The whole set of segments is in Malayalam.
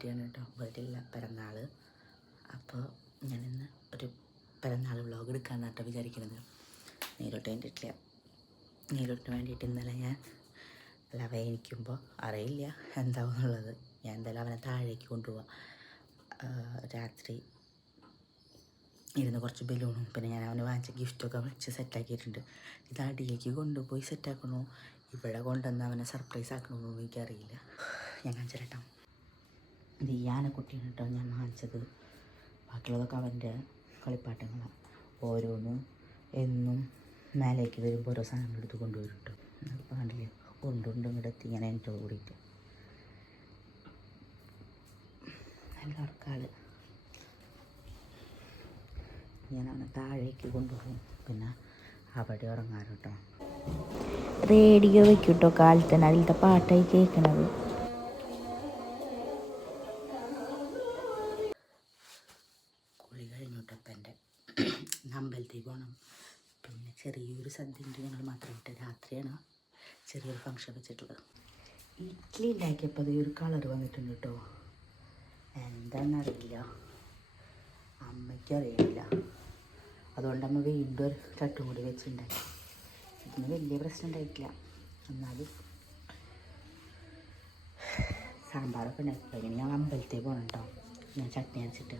ബർത്ത്ഡേ ആണ് കേട്ടോ. ബർത്ത്ഡേ ഇല്ല, പിറന്നാൾ. അപ്പോൾ ഞാനിന്ന് ഒരു പിറന്നാൾ വ്ളോഗ് എടുക്കാമെന്ന് കേട്ടോ വിചാരിക്കുന്നത്. നീലോട്ട് വേണ്ടിയിട്ടില്ല. നീലോട്ടിന് വേണ്ടിയിട്ട് ഇന്നലെ ഞാൻ വേനിക്കുമ്പോൾ അറിയില്ല എന്താവുന്നുള്ളത്. ഞാൻ എന്തായാലും അവനെ താഴേക്ക് കൊണ്ടുപോവാം. രാത്രി ഇരുന്ന് കുറച്ച് ബലൂണും പിന്നെ ഞാൻ അവന് വാങ്ങിച്ച ഗിഫ്റ്റൊക്കെ വെച്ച് സെറ്റാക്കിയിട്ടുണ്ട്. ഇത് അടിയിലേക്ക് കൊണ്ടുപോയി സെറ്റാക്കണോ ഇവിടെ കൊണ്ടുവന്ന് അവനെ സർപ്രൈസ് ആക്കണമെന്നൊന്നും എനിക്കറിയില്ല. ഞാൻ കാണിച്ചു തരാം. ഇത് ഈ ആനക്കുട്ടിയാണ് കേട്ടോ ഞാൻ വാങ്ങിച്ചത്. ബാക്കിയുള്ളതൊക്കെ അവൻ്റെ കളിപ്പാട്ടങ്ങളാണ്. ഓരോന്ന് എന്നും മേലേക്ക് വരുമ്പോൾ ഓരോ സാധനങ്ങൾ എടുത്ത് കൊണ്ടുവരും കേട്ടോ. അപ്പോൾ കണ്ടില്ലേ കൊണ്ടുകൊണ്ട് ഇങ്ങോട്ട് എത്തി ഞാൻ എൻ്റെ കൂടിയിട്ട് നല്ല ഉറക്കാൾ. ഞാൻ അവനെ താഴേക്ക് കൊണ്ടുപോകും. പിന്നെ അവിടെ ഉറങ്ങാറ് കേട്ടോ. റേഡിയോ വെക്കും കേട്ടോ കാലത്തന്നെ. അതിലത്തെ പാട്ടായി കേൾക്കണത്. കുളി കഴിഞ്ഞിട്ടപ്പം എൻ്റെ അമ്പലത്തിൽ പോകണം. പിന്നെ ചെറിയൊരു സദ്യ ഉണ്ട്. ഞങ്ങൾ മാത്രമായിട്ട് രാത്രിയാണ് ചെറിയൊരു ഫങ്ഷൻ വെച്ചിട്ടുള്ളത്. ഇഡ്ഡലി ഉണ്ടാക്കിയപ്പോൾ അത് ഒരു കളർ വന്നിട്ടുണ്ട് കേട്ടോ. എന്താണെന്നറിയില്ല, അമ്മയ്ക്കറിയില്ല. അതുകൊണ്ട് അമ്മ വീണ്ടും ഒരു ചട്ടും കൂടി വെച്ചിട്ടുണ്ടാക്കി. ഇതിന് വലിയ പ്രശ്നം ഉണ്ടായിട്ടില്ല. എന്നാലും സാമ്പാറൊക്കെ ഉണ്ടാക്കില്ല. ഇനി ഞങ്ങൾ അമ്പലത്തിൽ പോകണം കേട്ടോ. ഞാൻ ചട്നി അരച്ചിട്ട്.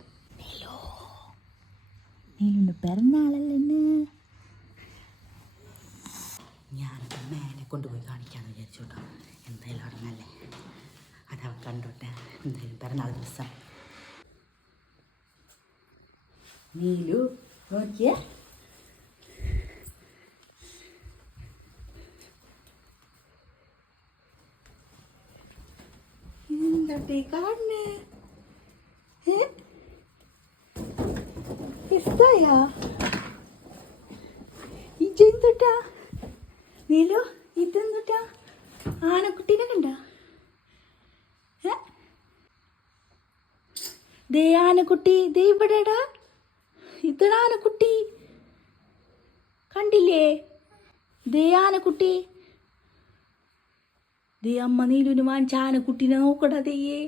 നീലുണ്ട് പിറന്നാളല്ലേ. ഞാനത് മേലെ കൊണ്ടുപോയി കാണിക്കാമെന്ന് വിചാരിച്ചു കേട്ടോ. എന്തായാലും അവിടെ നല്ലേ അതവ കണ്ടോട്ടെ. എന്തായാലും പിറന്നാൾ ദിവസം. നീലു നോക്കിയേ, എന്താ കാണുന്നേ? ഇഷ്ടായാ ഇജെന്തുട്ടാ നീലു? ഇതെന്തുട്ടാ? ആനക്കുട്ടീനെ കണ്ട? ദേ ആനക്കുട്ടി, ദേ ഇവിടെടാ. ഇതടാ ആനക്കുട്ടി, കണ്ടില്ലേ? ദേ ആനക്കുട്ടി. ദേ അമ്മ നീലുവിന് വാങ്ങിച്ച ആനക്കുട്ടീനെ നോക്കടാ. ദയ്യേ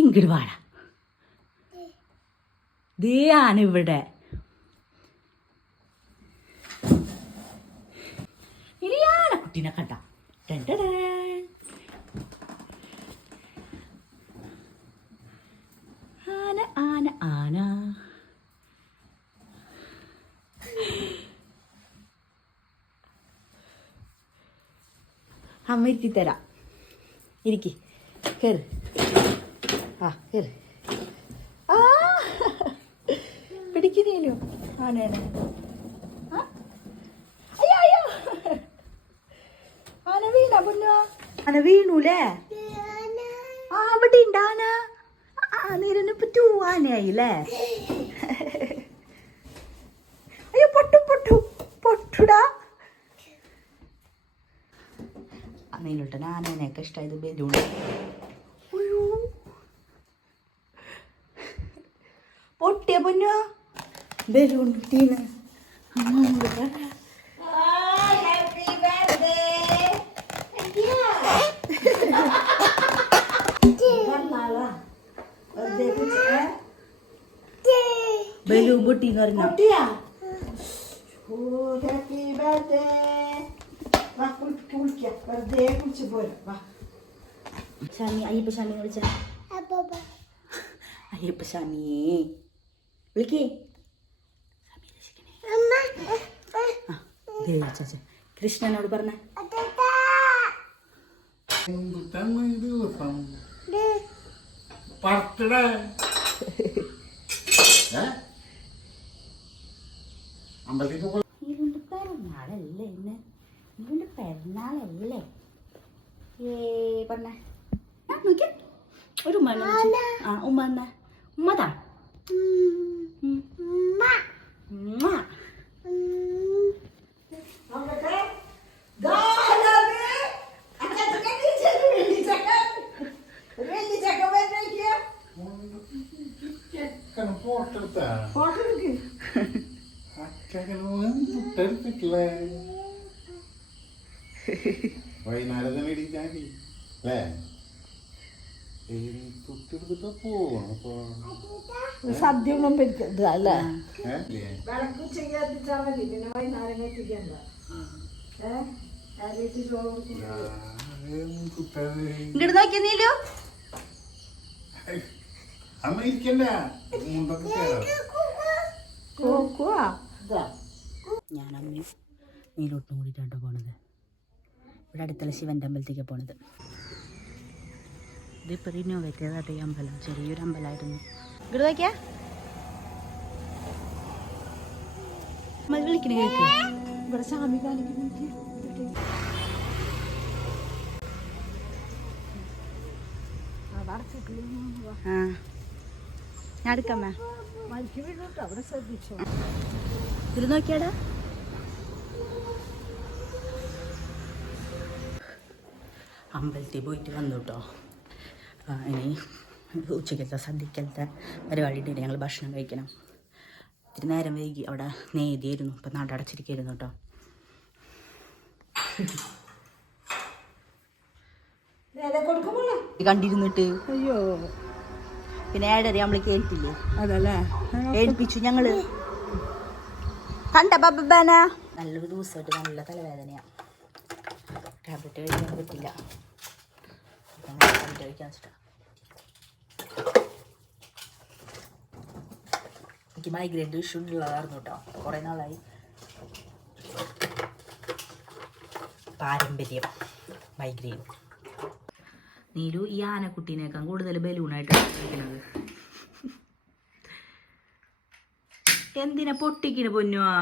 ഇങ്ങോട്ട് വാടാ. ദേ ആന ഇവിടെ. ഇനി ആനക്കുട്ടീനെ കണ്ട. ആന ആന ആന. അമ്മ ഇരുത്തിത്തരാം. ഇരിക്കി, കയറ്. ആ കയറ്. ആ പിടിക്കുന്നേലോ ആനേനെ. അയ്യോ അയ്യോ, ആന വീണ പൊന്നു. ആന വീണൂലേ? ആ അവിടെ ഉണ്ട് ആന. നേരിപ്പോ 2 ആനയായില്ലേ? അയ്യോ പൊട്ടു പൊട്ടു പൊട്ടുടാ. നീലോട്ടൻ ആനേനെയൊക്കെ ഇഷ്ടമായത് ബലൂൺ. അയ്യോ പൊട്ടിയ പൊന്നു ബലൂൺ കിട്ടീന്ന്. ബലൂൺ പൊട്ടിന്ന് പറഞ്ഞ ശാമി. അയ്യപ്പ ശാമി വിളിച്ച. അയ്യപ്പ ശാമിയെ വിളിക്കേ. കൃഷ്ണനോട് പറഞ്ഞ ഇവന്റെ പിറന്നാളല്ലേ ഇന്ന്. ഇവന്റെ പിറന്നാളല്ലേ പറഞ്ഞ. നോക്കിയ ഒരു ഉമ്മ. ആ ഉമ്മ എന്നാ ഉമ്മതാ. വൈകുന്നേരം തന്നെ ഇടിച്ചാൽ അല്ലേ? തൊട്ടെടുത്തിട്ടാ പോവാ. സദ്യ ഒന്നും അല്ലേ വിളക്ക് ഉച്ചയ്ക്ക് എത്തിച്ചാൽ മതി, പിന്നെ വൈകുന്നേരം എത്തിക്കണ്ട. ഇങ്ങോട്ട് നോക്കിയ നീലു അമ്മ ഇരിക്കണ്ട. ഞാൻ അമ്മയും നീലോട്ടും കൂടിയിട്ടാണ് പോണത്. ഇവിടെ അടുത്തുള്ള ശിവൻ്റെ അമ്പലത്തേക്ക് പോണത്. ഇതിപ്പോൾ റിനോവേറ്റ് ചെയ്താട്ടെ ഈ അമ്പലം. ചെറിയൊരു അമ്പലമായിരുന്നു. ഇവിടെ നോക്കിയാ വിളിക്കണ കേൾക്ക്. ഇവിടെ സ്വാമി കാണിക്കുന്നു. ആ ഞാൻ എടുക്കാമേ. അവിടെ ശ്രദ്ധിച്ചോ. ഇത് നോക്കിയാടാ. അമ്പലത്തിൽ പോയിട്ട് വന്നു കേട്ടോ. ഇനി ഉച്ചക്കലത്തെ സദ്യക്കലത്തെ പരിപാടി ഉണ്ട്. ഞങ്ങൾ ഭക്ഷണം കഴിക്കണം. ഇത്തിരി നേരം വൈകി. അവിടെ നേദിയായിരുന്നു. ഇപ്പം നടടച്ചിരിക്കായിരുന്നു കേട്ടോ. കണ്ടിരുന്നിട്ട് അയ്യോ പിന്നെ 7:30 നമ്മൾ കേൾപ്പില്ലേ, അതല്ലേ ഏൽപ്പിച്ചു ഞങ്ങള്. കണ്ട ബബ്ബാന നല്ലൊരു ദിവസമായിട്ട് നല്ല തലവേദനയാണ്. ടാബ്ലറ്റ് കഴിക്കാൻ പറ്റില്ല. ടാബ്ലറ്റ് കഴിക്കാൻ വെച്ചിട്ടാ. എനിക്ക് മൈഗ്രെയിൻ ഇഷ്യൂ ഉള്ളതായിരുന്നു കേട്ടോ. കുറേ നാളായി. പാരമ്പര്യം മൈഗ്രെയിൻ. നീലു ഈ ആനക്കുട്ടീനേക്കാൾ കൂടുതൽ ബലൂണായിട്ടാണ് ഇരിക്കുന്നത്. എന്തിനാ പൊട്ടിക്കിന് പൊന്നുവാ?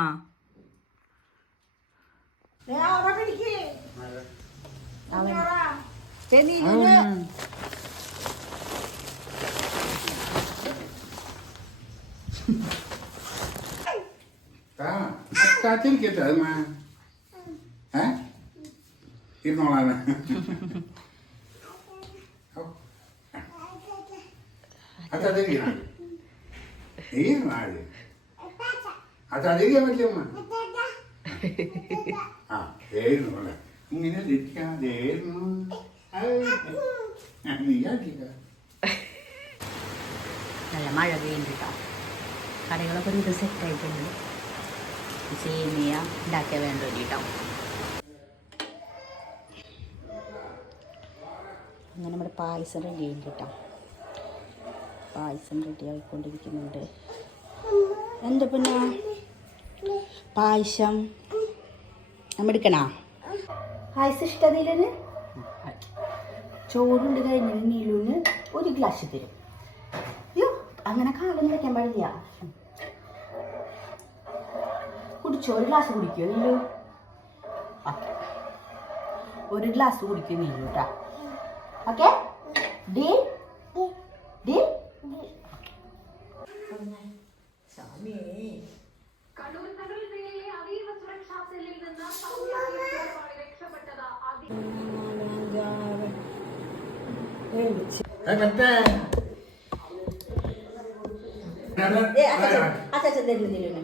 കാത്തിരിക്കട്ടെ അത് ഇരുന്നോളാണ്. അതറിയാം അതറിയാൻ പറ്റിയമ്മ. ആ ഏരുന്നു ഇങ്ങനെ ഇരിക്കാതെയിരുന്നു. നല്ല മഴ പെയ്യുന്നുണ്ട് കേട്ടോ. കടകളൊക്കെ ഒരു ഇത് സെറ്റായിട്ടുണ്ട്. സേമിയ ഉണ്ടാക്കിയാൽ വേണ്ട കേട്ടോ. അങ്ങനെ നമ്മുടെ പായസം റെഡി ആയിട്ട് കേട്ടോ. പായസം റെഡി ആയിക്കൊണ്ടിരിക്കുന്നുണ്ട്. എന്താ പിന്നെ പായസം നമ്മൾ എടുക്കണോ? പായസം ഇഷ്ടം നീലുന്. ചോറുണ്ട് കഴിഞ്ഞ് നീലുന് ഒരു ഗ്ലാസ് തരും. അയ്യോ അങ്ങനെ കാലം വയ്ക്കാൻ പാടില്ല. കുടിച്ചോ? ഒരു ഗ്ലാസ് കുടിക്കോ നീലു? ഓക്കെ, ഒരു ഗ്ലാസ് കുടിക്കോ നീലു കേട്ടോ. Okay deal deal. അച്ഛൻ തരുന്നില്ല.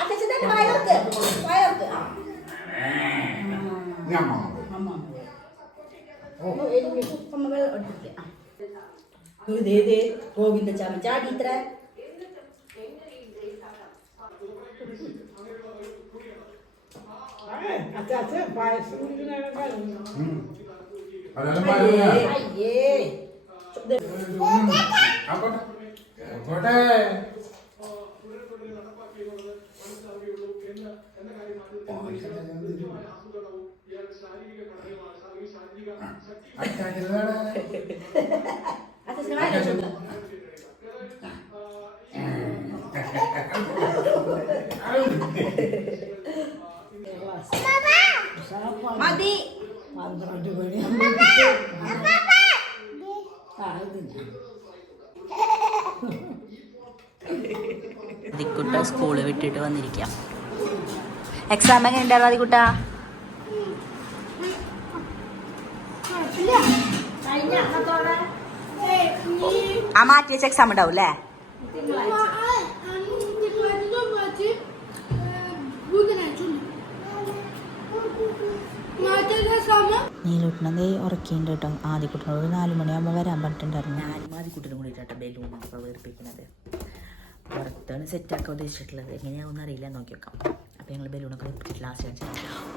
അച്ഛൻ തന്നെ വയർക്ക് വയർക്ക്. ഗോവിന്ദ ചാമ ചാടി ഇത്ര പായസം മതി. ദിക്കുട്ട സ്കൂള് വിട്ടിട്ട് വന്നിരിക്കാം. എക്സാം എങ്ങനെ ഉണ്ടായിരുന്നു ദിക്കുട്ട? ആ മാറ്റി വെച്ച എക്സാം ഉണ്ടാവും അല്ലേ? നീലോട്ട് നീലൂട്ടിനെ ഉറക്കിയിട്ടുണ്ട് കേട്ടോ. ആദ്യക്കുട്ടനോട് 4 മണിയാകുമ്പോൾ വരാൻ പറഞ്ഞിട്ടുണ്ടായിരുന്നു. ഞാനും ആദ്യക്കുട്ടനും കൂടിയിട്ടാട്ടോ ബലൂണൊക്കെ വീർപ്പിക്കുന്നത്. പുറത്താണ് സെറ്റാക്കാൻ ഉദ്ദേശിച്ചിട്ടുള്ളത്. എങ്ങനെയാവുമെന്ന് അറിയില്ല, നോക്കി വെക്കാം. അപ്പോൾ ഞങ്ങൾ ബലൂണൊക്കെ വീർപ്പിച്ചിട്ട് ലാസ്റ്റ് വെച്ചാൽ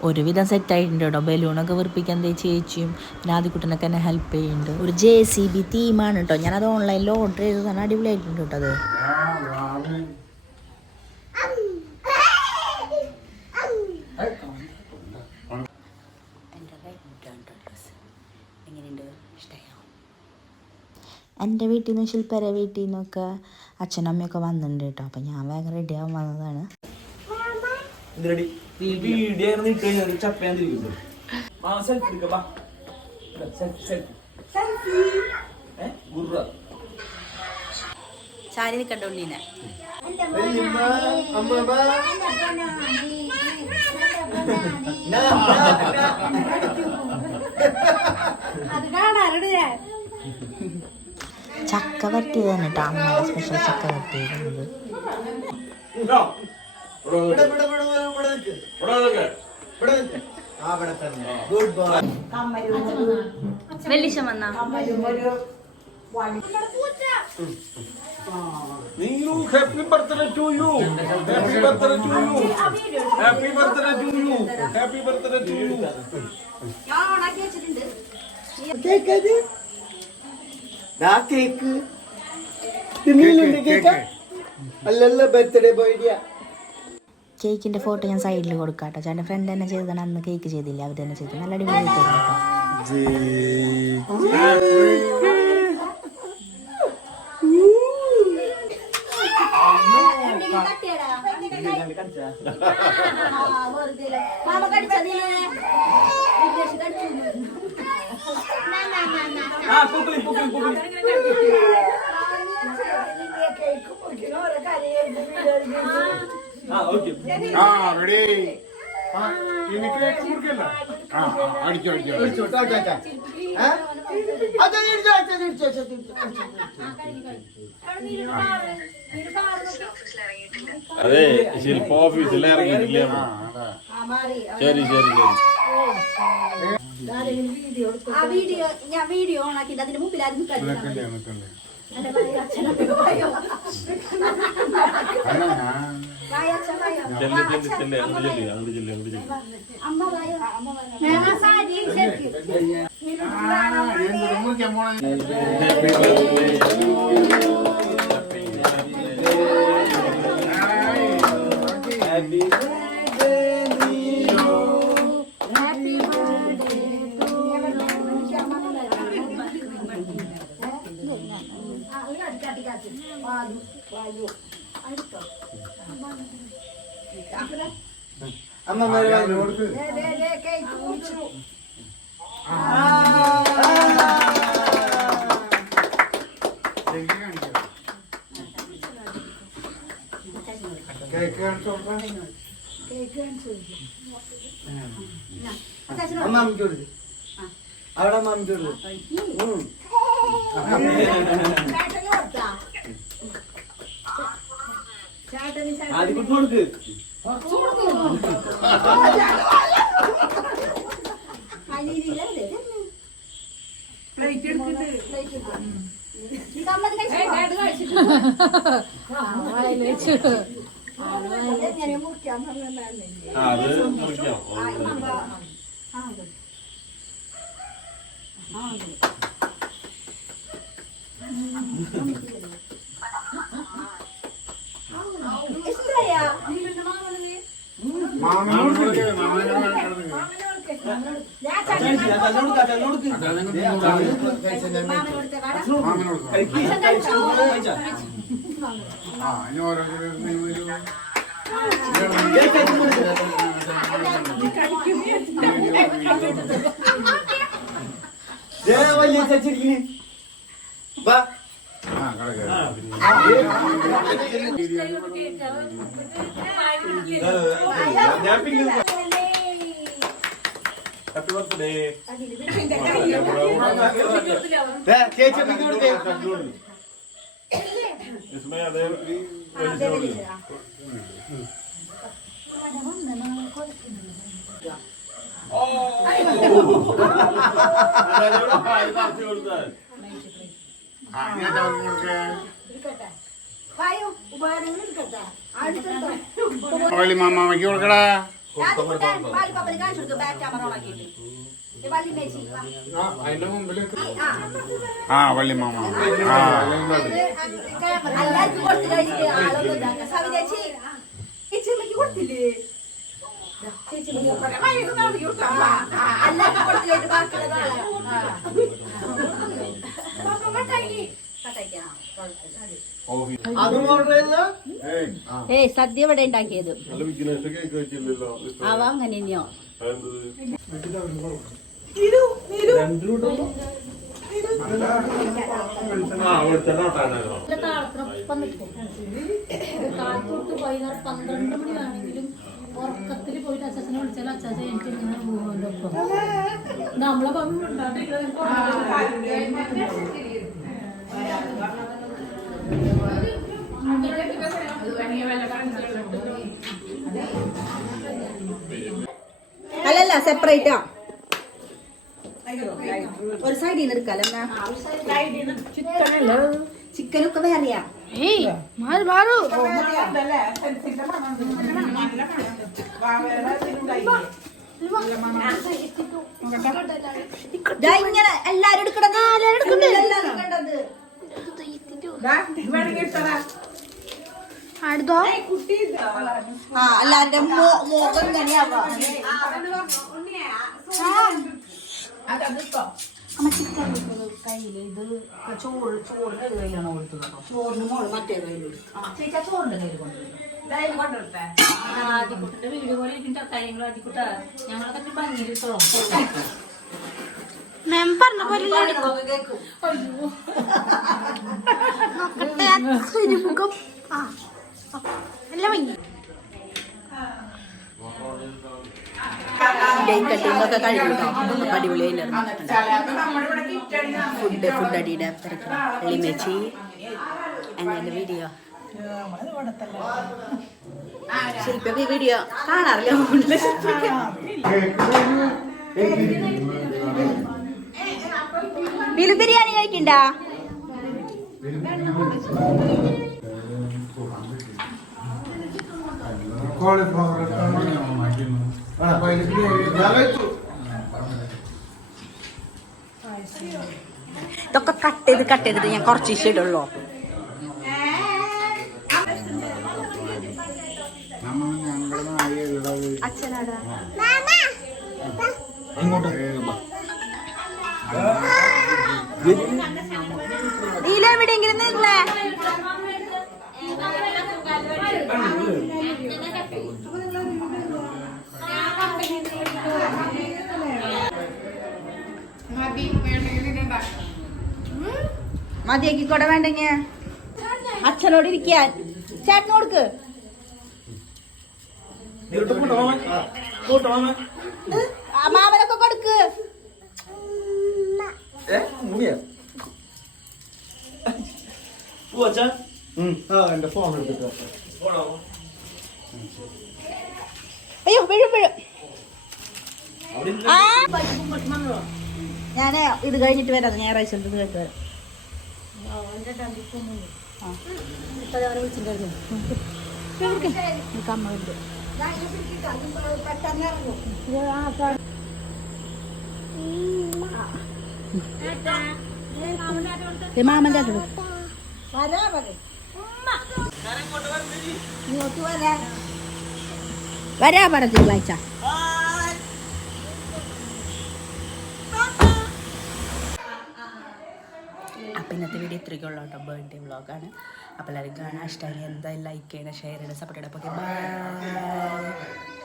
ഒരുവിധം സെറ്റായിട്ടുണ്ട് കേട്ടോ. ബലൂണൊക്കെ വീർപ്പിക്കാൻ ചേച്ചിയും പിന്നെ ആദ്യക്കുട്ടനൊക്കെ എന്നെ ഹെൽപ്പ് ചെയ്യുന്നുണ്ട്. ഒരു JCB തീമാണ് കേട്ടോ. ഞാനത് ഓൺലൈനിൽ ഓർഡർ ചെയ്തതാണ്. അടിപൊളിയായിട്ടുണ്ട് കേട്ടോ അത്. എൻ്റെ വീട്ടിൽ നിന്ന് ശില്പര വീട്ടിൽ നിന്നൊക്കെ അച്ഛനും അമ്മയൊക്കെ വന്നിട്ടുണ്ട് കേട്ടോ. അപ്പം ഞാൻ വേഗം റെഡി ആവാൻ വന്നതാണ്. സാരി നിൽക്കണ്ട ഉള്ളീനെ ചക്ക വരട്ടിയത് തന്നെ കേട്ടോ. അമ്മയുടെ സ്പെഷ്യൽ ചക്ക വരട്ടിയത്. വെല്ലിശം വന്ന Happy birthday to you. Happy birthday to you. Happy birthday to you. Happy birthday to you. Cake തിന്നില്ലുണ്ട് കേക്ക് അല്ലല്ല ബർത്ത്ഡേ ബോയ്. കേക്കിൻ്റെ ഫോട്ടോ ഞാൻ സൈഡിൽ കൊടുക്കാം കേട്ടോ. ചേട്ടൻ്റെ ഫ്രണ്ട് തന്നെ ചെയ്തതാണ്. അന്ന് കേക്ക് ചെയ്തില്ല, അവർ തന്നെ ചെയ്തു. നല്ല അടിപൊളി കേട്ടോ. അതെ ശില്പ ഓഫീസിൽ ഇറങ്ങിയിട്ടില്ല. ശരി ശരി ശരി. ഞാൻ വീഡിയോ ഓണാക്കി അതിന്റെ മുമ്പിൽ ആരും അമ്മക്ക് കൊടുക്ക്. അവിടെ അമ്മക്ക് കൊടുക്ക്. ആദ്യം കൊടുക്ക്. വലിയ ചച്ചിരിക്കുന്നു. Happy birthday. ചേച്ചി അമ്മക്ക് കൊടുക്കേ. വിസ്മയ അതേ ആ ഞാൻ കൊടുക്കേ വായോ ഉപകാരങ്ങൾ എടുക്കട്ടെ അടുത്തെടുത്തോ വള്ളി മാമാമയ്ക്ക് കൊടുക്കടാ വാലി പാപ്പന് കാണിച്ചു കൊടുത്തു ബാക്ക് ക്യാമറ ഓണാക്കിയിട്ട് വാലി മേച്ചി ആ വള്ളി മാമ ആ എല്ലാവർക്കും കൊടുത്തു കഴിഞ്ഞിട്ട് ആളൊന്നും ഇതാക്കാം സവി ചേച്ചി ചേച്ചിയമ്മയ്ക്ക് കൊടുത്തില്ലേ എല്ലാവർക്കും കൊടുത്തു കഴിഞ്ഞിട്ട് ബാക്കിയുള്ളത് അതും ഓർഡർ ചെയ്യുന്ന ഏയ് സദ്യ ഇവിടെ ഉണ്ടാക്കിയത് അവ അങ്ങനെ തന്നെയോ കാലത്തോട്ട് വൈകുന്നേരം 12 മണിയാണെങ്കിലും ഉറക്കത്തിൽ പോയിട്ട് അച്ഛനെ വിളിച്ചാൽ അച്ഛൻ എനിക്ക് ഇങ്ങനെ പോകുമല്ലോ ഒപ്പം നമ്മളെ അല്ലല്ല സെപ്പറേറ്റാ ഒരു സൈഡിൽ നിന്ന് എടുക്കാലോ ചിക്കനൊക്കെ വേറെയാ ഇങ്ങനെ എല്ലാരും എടുക്കണത് ആ എല്ലാരുടെ മുഖം ഇങ്ങനെയാവാ അമ്മ ചിക്കൻ കയ്യില് ഇത് ചോറിന്റെ കയ്യിലാണോ കൊടുത്തത് ചോറിന് മോള് മറ്റേ കയ്യിൽ ചേച്ചാ ചോറിന്റെ കയ്യിൽ കൊണ്ടുവരും ആദ്യക്കുട്ടിന്റെ വീഡിയോ പോലെ ഇരിക്കുന്ന കാര്യങ്ങളും ആദ്യക്കുട്ട ഞങ്ങളൊക്കെ ഭംഗിയിലിട്ടോളാം മാം പറഞ്ഞ പോലെ മുഖം നല്ല ഭംഗി കട്ടിങ്ങൊക്കെ കഴിഞ്ഞിട്ടോ അടിപൊളിയായിരുന്നു ഫുഡ് അടിയുടെ എളിമേച്ചി അങ്ങനെ വീഡിയോ ശില്പി വീഡിയോ കാണാറില്ല ബിരിയാണി കഴിക്കണ്ട ഇതൊക്കെ കട്ട് ചെയ്തിട്ട് ഞാൻ കുറച്ച് ഇഷ്ടമുള്ളൂ അച്ഛനാടാ നീലെവിടെയെങ്കിലും നിങ്ങളെ മതിയാക്കിക്കോടെ വേണ്ടെങ്കി അച്ഛനോട് ഇരിക്കാൻ ചേട്ടനോടുക്ക് മാമനൊക്കെ കൊടുക്ക് എന്റെ ഫോൺ എടുത്തിട്ട് അയ്യോ വീഴും ഞാനേ ഇത് കഴിഞ്ഞിട്ട് വരാം ഞായറാഴ്ച ഇത് കഴിഞ്ഞിട്ട് വരാം അമ്മയുണ്ട് മാമന്റെ അത് വരാ പറ തിങ്കളാഴ്ച അപ്പം ഇന്നത്തെ വീഡിയോ ഇത്രയ്ക്കുള്ള കേട്ടോ ബർത്ത്ഡേ വ്ളോഗാണ് അപ്പോൾ എല്ലാവരും കാണാൻ ഇഷ്ടമായി എന്തായാലും ലൈക്ക് ചെയ്യണം ഷെയർ ചെയ്യണം സപ്പോർട്ട് ചെയ്യണം അപ്പോൾ ബൈ